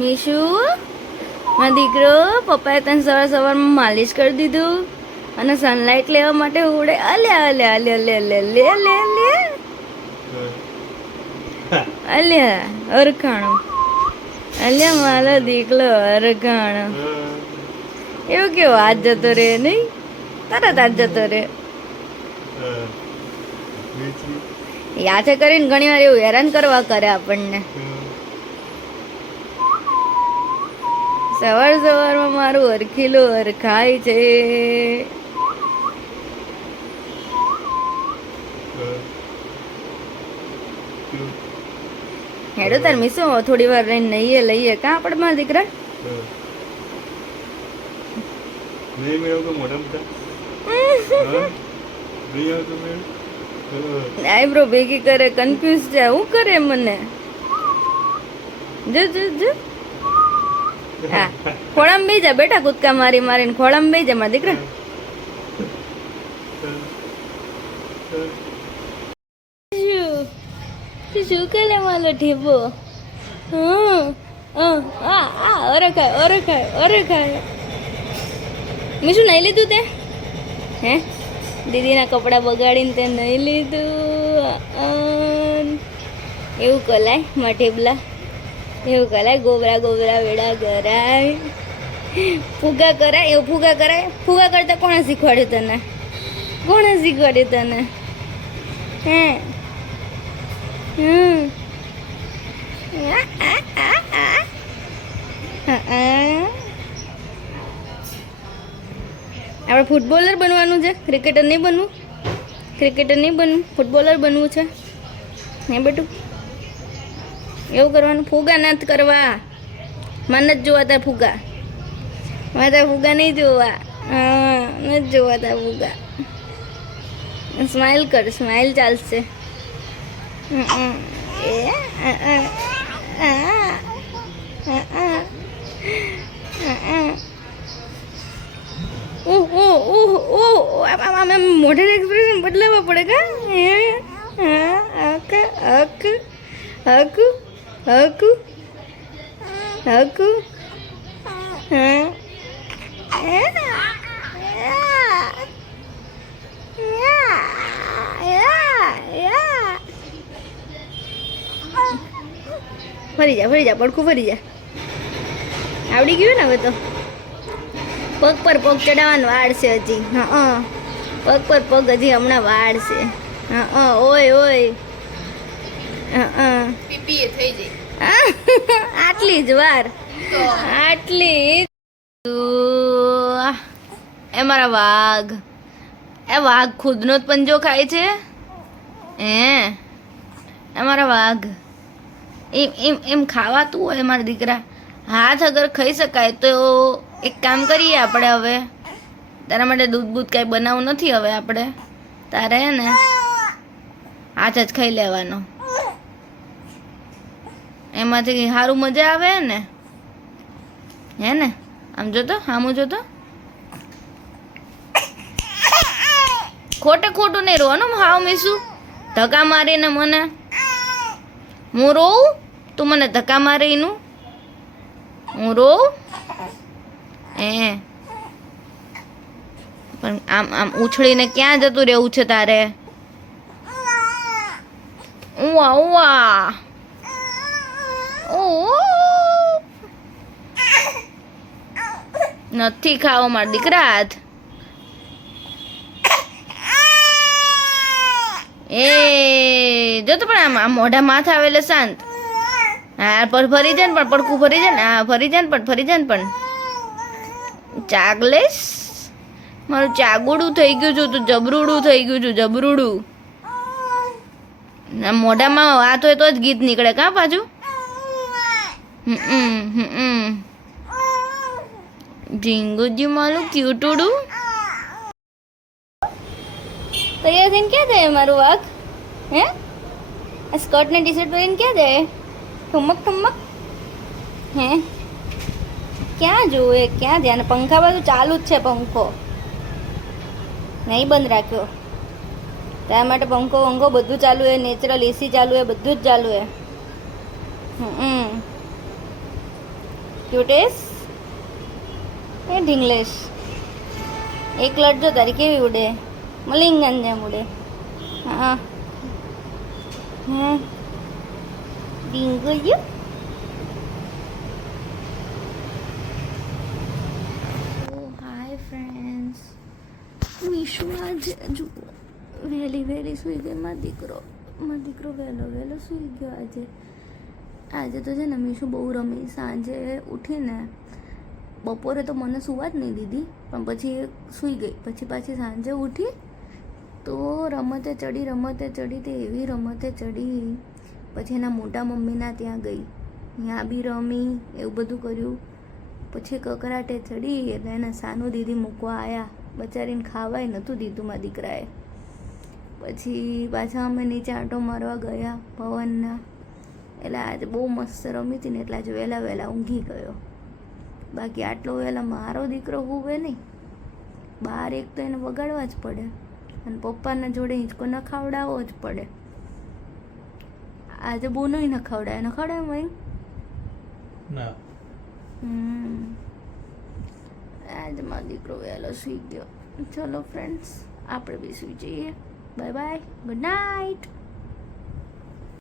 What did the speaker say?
મીશુ, મારો દીકરો, પપ્પાએ તને સવારમાં માલિશ કરી દીધું અને સનલાઇટ લેવા માટે ઉડે. અલ્યા અલ્યા અલ્યા લે લે લે લે લે અલ્યા અરખાણો. અલ્યા મારો દીકલો અરખાણો. એવું કેવો હાથ જતો રે નહીં, તરત હાથ જતો રે. યાદ કરીને ઘણી વાર એવું હેરાન કરવા કરે આપણને. સવારમાં મારું અરખીલું અરખાય છે. હેડો તાર મીસું થોડી વાર રહીને નહીએ લઈએ કાં આપણે મારા દીકરા. આઈબ્રો ભેગી કરે, કન્ફ્યુઝ છે. શું કરે મને? જો જો જો. હા, ખોળામાં બેસી જા બેટા. કૂદકા મારી મારીને ખોળામાં બેસી જા મારા દીકરા. શું કરે મારો ઢેબો? અરે ખાય. મીશું નહીં લીધું તે? હે, દીદીના કપડાં બગાડીને તે નહીં લીધું. એવું કલાય મારા ઢેબલા, એવું કલાય. ગોબરા ગોબરા વેડા કરાય, ફુગા કરાય. એવું ફુગા કરાય. ફુગા કરતા કોણે શીખવાડ્યું તને? કોણે શીખવાડ્યું તને? હે આપણે ફૂટબોલર બનવાનું છે, ક્રિકેટર નહીં બનવું. ક્રિકેટર નહીં બનવું, ફૂટબોલર બનવું છે. હે બેટું, એવું કરવાનું. ફુગા નથી કરવા. મને નથી જોવા તાર ફુગા. મારે તાર ફુગા નહીં જોવા. નથી જોવા તાર ફુગા. સ્માઇલ કર, સ્માઇલ ચાલશે. મોઢાના એક્સપ્રેશન બદલાવવા પડે કા? હક હક હક હક હક. ફરી જા પડખું ફરી જા. આવડી ગયું ને હવે તો. પગ પર પગ ચડાવવાનું વાળ છે હજી. હા, પગ પર પગ હજી હમણાં વાળ છે. હા, ઓય ઓય. પીપી થઈ જાય. આટલી જ વાર, આટલી. એ મારા વાઘ, એ વાઘ ખુદનો જ પંજો ખાય છે. એ મારા વાઘ એમ એમ એમ ખાવાતું હોય મારા દીકરા. હાથ અગર ખાઈ શકાય તો એક કામ કરીએ આપણે. હવે તારા માટે દૂધ બૂધ કાંઈ બનાવવું નથી હવે આપણે. તારે હે ને હાથ જ ખાઈ લેવાનો. એમાંથી સારું મજા આવે ને. હે ને? આમ જોતો, આમું જોતો. ખોટું નહીં રોવાનું. હાવ મીશું ધક્કા મારીને મને. હું રોઉં? તું મને ધક્કા મારીનું હું રોઉં? પણ આમ આમ ઉછળીને ક્યાં જતું રહેવું છે તારે? ઉવા ઉવા. નથી ખાવો મારા દીકરા હાથ. જો તો પણ આમ મોઢા માથા આવેલે શાંત. હા, પર ફરી જાય ને પણ પડખું ફરી જાય ને. હા, ફરી જાય ને પણ ચાગલેસ. મારું ચાગુડું થઈ ગયું છું તું. જબરૂડું થઈ ગયું છું, જબરૂડું. મોઢામાં વાત હોય તો જ ગીત નીકળે કાં પાછું? ઝીંગુજી મારું ક્યુટુડું. તૈયાર થઈને ક્યાં જાય મારું વાઘ? હે, આ સ્કર્ટ ને ટી શર્ટ પહેરીને ક્યાં જાય? ઠુમક ઠુમક. હે, ક્યાં જોવે? ક્યાં ધ્યાન? પંખા બાજુ ચાલુ જ છે. પંખો નહીં બંધ રાખ્યો. તારા માટે પંખો વંખો બધું ચાલુ છે. નેચરલ એસી ચાલુ છે, બધું જ ચાલુ છે. ક્યુટેસ એ ઢીંગલેશ એક લટ જો તારી કેવી ઉડે મલિંગન જેમ ઉડે હા હા ડીંગુયું હાય ફ્રેન્ડ્સ મીશુ આજે જુઓ વહેલી સૂઈ ગઈ મારો દીકરો વહેલો સૂઈ ગયો આજે તો છે ને મીશુ બહુ રમી સાંજે ઉઠીને બપોરે તો મને સુવા જ નહીં દીધી પણ પછી એ સૂઈ ગઈ પછી પાછી સાંજે ઉઠી તો રમતે ચડી તે એવી રમતે ચડી પછી એના મોટા મમ્મીના ત્યાં ગઈ ત્યાં બી રમી એવું બધું કર્યું પછી કકરાટે ચડી એટલે એના સાનુ દીદી મૂકવા આવ્યા બચારીને ખાવાય નહોતું દીધું મારા દીકરાએ પછી પાછા અમે નીચે આંટો મારવા ગયા પવનના એટલે આજે બહુ મસ્ત રમી હતી ને એટલે આજે વહેલા ઊંઘી ગયો બાકી આટલો વહેલા મારો દીકરો હુવે નહીં બહાર એક તો એને વગાડવા જ પડે અને પપ્પાના જોડે હિંચકો નખાવડાવવો જ પડે આજે બહુ નહીં નખાવડાય ભાઈ ના આજે મારો દીકરો વહેલો સૂઈ ગયો ચલો ફ્રેન્ડ્સ આપણે બી સૂઈ જઈએ બાય ગુડ નાઇટ